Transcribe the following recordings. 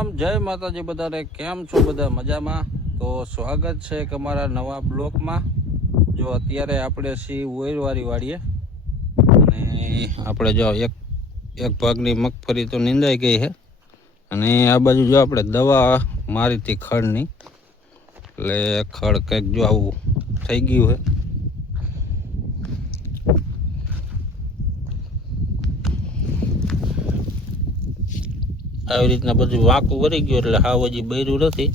રામ જય માતાજી બધાને કેમ છો બધા મજામાં। તો સ્વાગત છે એક અમારા નવા બ્લોકમાં। જો અત્યારે આપણે સી ઉયરવારી વાળીએ અને આપણે જો એક ભાગની મગફળી તો નીંદાઈ ગઈ છે અને આ બાજુ જો આપણે દવા મારી હતી ખડની, એટલે ખડ કંઈક જો આવું થઈ ગયું છે। આવી રીતના બધું વાંકું વળી ગયું એટલે હાવ હજી બૈરું નથી।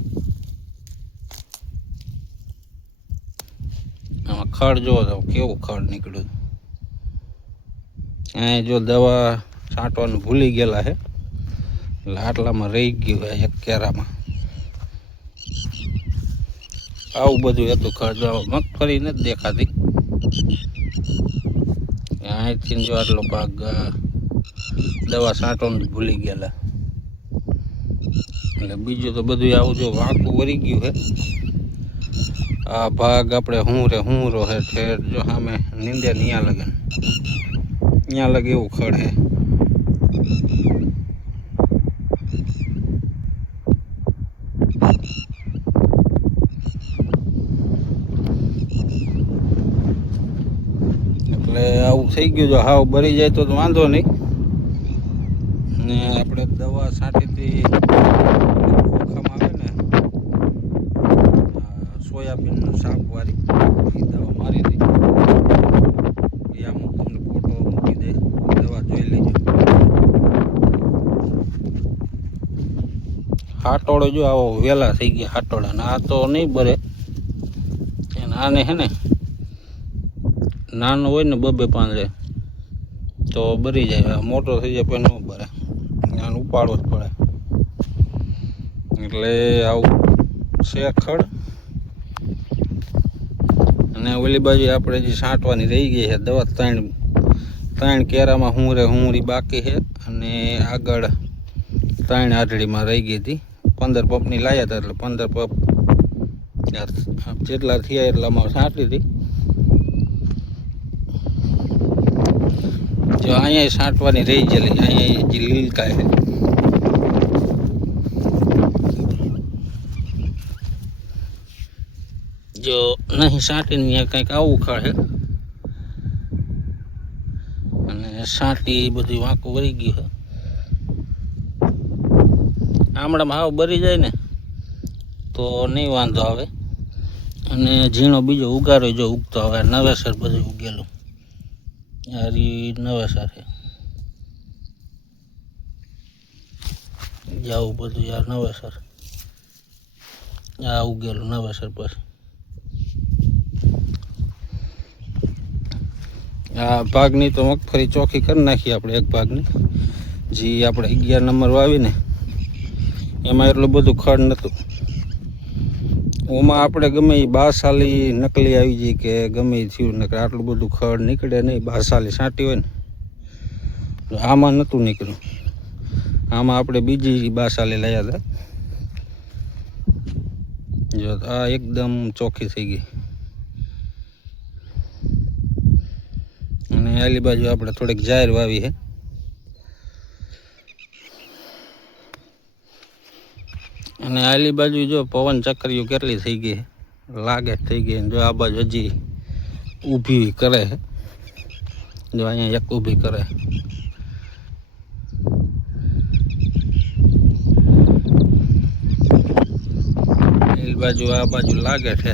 આમાં ખડ જો કેવું ખડ નીકળ્યું। અહીં જો દવા છાંટવાનું ભૂલી ગયેલા છે એટલે આટલામાં રહી ગયું છે એક કેરામાં। આવું બધું હતું ખડ, જો મગફળી નથી દેખાતી। અહીંથી જો આટલો ભાગ દવા છાંટવાનું ભૂલી ગયેલા, એટલે બીજું તો બધું આવું જો વાંકું વળી ગયું છે। આ ભાગ આપણે હું રો હે ઠેર જો સામે નીંદે ત્યાં લગે એવું ખડ હે। એટલે આવું થઈ ગયું, જો હાવ ભરી જાય તો વાંધો નહીં। ને આપણે દવા છાંટીથી ખોખામાં આવે ને સોયાબીન શાકવાળી એ દવા મારી હતી, એ અમુક તમને ફોટો મૂકી દે, દવા જોઈ લેજો। હાટોળો જો આવો વહેલા થઈ ગયા હાટોળા, આ તો નહીં ભરે। આને હે ને નાનો હોય ને બબે પાંદડે તો ભરી જાય, મોટો થઈ જાય પણ ન ભરે, આને ઉપાડવો જ પડે। એટલે આવું છે ખડ। અને ઓલી બાજુ આપણે જે છાંટવાની રહી ગઈ છે દવા, ત્રણ કેરામાં હુંરી બાકી છે અને આગળ 3 આઢળીમાં રહી ગઈ હતી। 15 પંપની લાવ્યા હતા, એટલે 15 પંપ જેટલા થયા એટલામાં છાંટી હતી। જો અહીંયા છાંટવાની રહી ગયેલી, અહીંયા જે લીલકાય છે, જો નહીં છાંટીને ત્યાં કંઈક આવું ખડ છે અને છાંટી બધું વાંકું વળી ગયું છે। આમળામાં હાવ ભરી જાય ને તો નહીં વાંધો આવે। અને ઝીણો બીજો ઉગારો જો ઉગતો હવે નવેસર બધું ઉગેલું, યારી નવેસર છે, જાવું બધું યાર નવેસર, આ ઉગેલું નવેસર। પછી આ ભાગની તો મગફળી ચોખ્ખી કરી નાખી આપણે, એક ભાગની જે આપણે 11 નંબર વાવીને એમાં એટલું બધું ખડ નહોતું। ઓમાં આપણે ગમે એ બાસાલી નકલી આવી જાય કે ગમે એ થયું, નકર આટલું બધું ખડ નીકળે નહીં। બાસાલી છાંટી હોય ને આમાં નહોતું નીકળ્યું, આમાં આપણે બીજી બાસાલી લાવ્યા હતા। જો આ એકદમ ચોખ્ખી થઈ ગઈ। અને આલી બાજુ આપણે થોડીક જાહેર વાવી છે, અને આલી બાજુ જો પવન ચક્રીઓ કેટલી થઈ ગઈ લાગે થઈ ગઈ। જો આ બાજુ હજી ઊભી કરે છે, જો અહીંયા એક ઊભી કરે। એ બાજુ આ બાજુ લાગે છે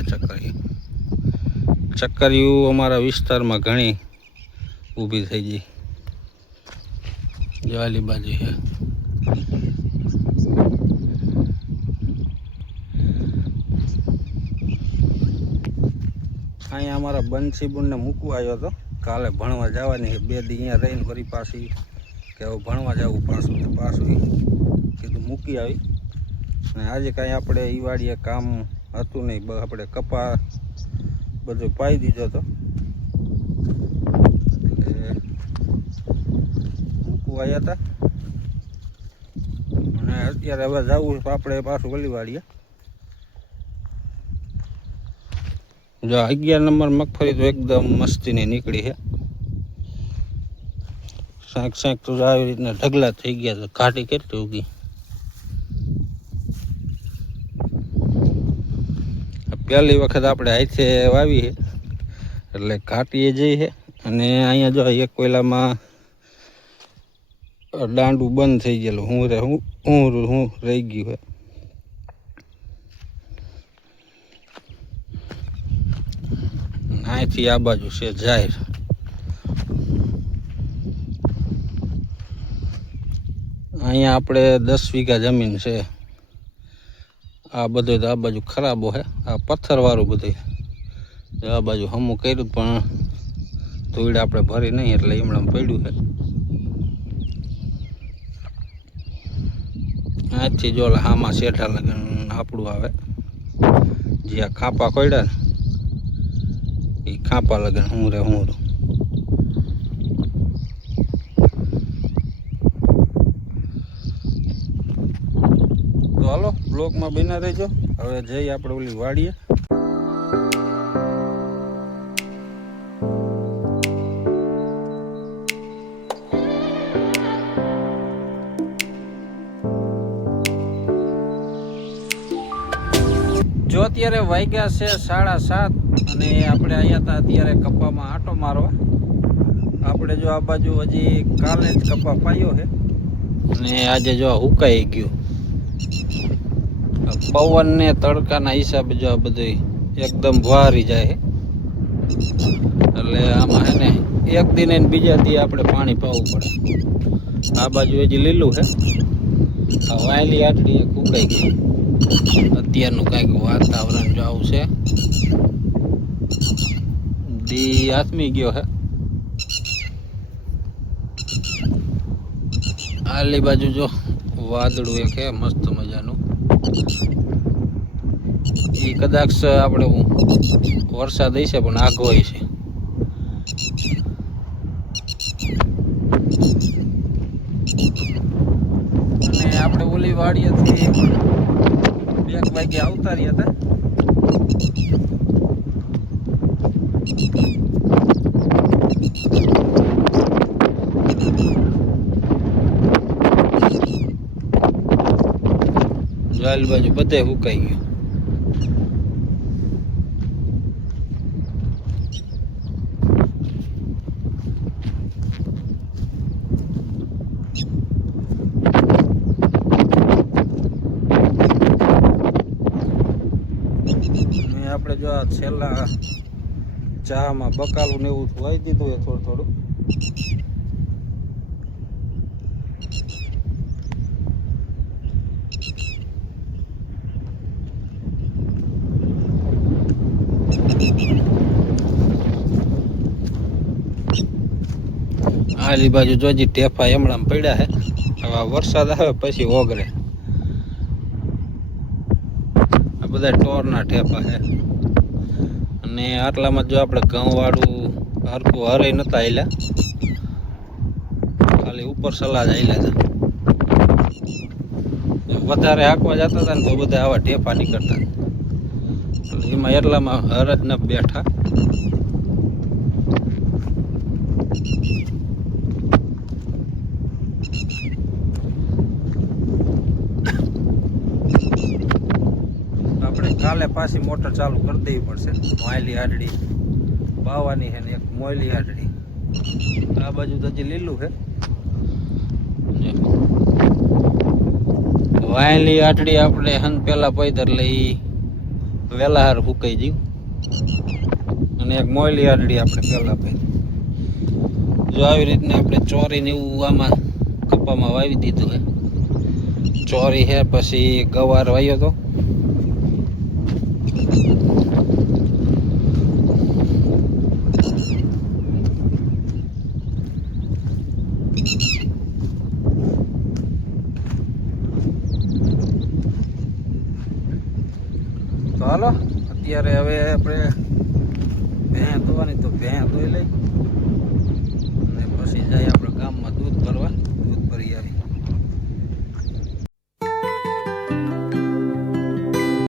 ચક્રીઓ અમારા વિસ્તારમાં ઘણી ઊભી થઈ ગઈ। જો આલી બાજુ છે, અહીંયા અમારા બંસીબુનને મૂકવા આવ્યો હતો, કાલે ભણવા જવાની 2 દી અહીંયા રહીને ફરી પાછી કે હવે ભણવા જવું પાછું કીધું મૂકી આવી। અને આજે કાંઈ આપણે ઈ વાડીએ કામ હતું નહીં, આપણે કપા બધું પાઈ દીધો હતો એટલે મૂકવા આવ્યા હતા। અને અત્યારે હવે જવું આપણે પાછું વળી વાડીએ। જો 11 નંબર મગફળી તો એકદમ મસ્તીની નીકળી છે। શાક તો આવી રીતના ઢગલા થઈ ગયા, તો ઘાટી કેટલી ઉગી। પહેલી વખત આપણે હાથે વાવી છે એટલે કાટીએ જઈ છે. અને અહીંયા જો એક કોયલામાં દાંડું બંધ થઈ ગયેલું હું રહી ગયું છે. અહીંથી આ બાજુ છે જાહેર. અહીંયા આપણે 10 વીઘા જમીન છે. આ બધું તો આ બાજુ ખરાબો છે. આ પથ્થરવાળું બધું આ બાજુ હમું કર્યું પણ ધૂળ આપણે ભરી નહીં એટલે એમણામ પડ્યું છે. અહીંથી જો હામાં શેઠા લગન આપણું આવે જે આ ખાપા ખોડ્યા ને એ ખાપા લગન હું રે તો હાલો બ્લોકમાં બના રહેજો. હવે જઈ આપણે ઓલી વાડીએ. જો અત્યારે વાગ્યા છે 7:30 અને આપણે આવ્યા હતા અત્યારે કપામાં આંટો મારવા. આપણે જો આ બાજુ હજી કાલે જ કપા પાયો છે અને આજે જો હુકાઈ ગયું. પવન ને તડકાના હિસાબે જો આ બધું એકદમ વારી જાય એટલે આમાં હે ને એક દિન ને બીજા દી આપણે પાણી પાવું પડે. આ બાજુ હજી લીલું છે. આ વાયલી આટડી એક હુકાઈ ગઈ. અત્યારનું કાંઈક વાતાવરણ જો આવું છે. દી આથમી ગયો છે. આલી બાજુ જો વાદળું એક છે મસ્ત મજાનું. એ કદાચ આપણે વરસાદ હશે પણ આઘોય છે. અને આપણે ઓલી વાડીએથી 1 વાગે આવતા રહ્યા હતા. જાલ બાજુ બધે હુકાઈ ગયું. આપણે જો આ છેલ્લા ચામાં બકાલું ને એવું વાઈ દીધું એ થોડું થોડું. આલી બાજુ જોજી ટેફા એમણામ પડ્યા છે. હવે વરસાદ આવે પછી ઓગરે. આ બધા ટોરના ટેફા છે. અને આટલામાં જો આપણે ઘઉં વાળું હરખું હરે નતા આયલા, ખાલી ઉપર સલાહ જ આયલા હતા. વધારે હાંકવા જતા હતા ને તો બધા આવા ટેપા નીકળતા. એમાં એટલામાં હર જ ન બેઠા. આપણે કાલે પાછી મોટર ચાલુ કરી દેવી પડશે. મોયલી હાડડી પાવાની છે ને એક મોયલી હાડડી. આ બાજુ તો હજી લીલું છે. વાયલી આટડી આપણે હન પેલા પૈદર લઈ વેલા હાર ફૂકાઈ ગયું. અને એક મોયલી આટડી આપણે પેલા પૈદર. જો આવી રીતને આપણે ચોરીને એવું આમાં કપામાં વાવી દીધું છે. ચોરી છે પછી ગવાર વાવ્યો હતો. તો હાલો અત્યારે હવે આપણે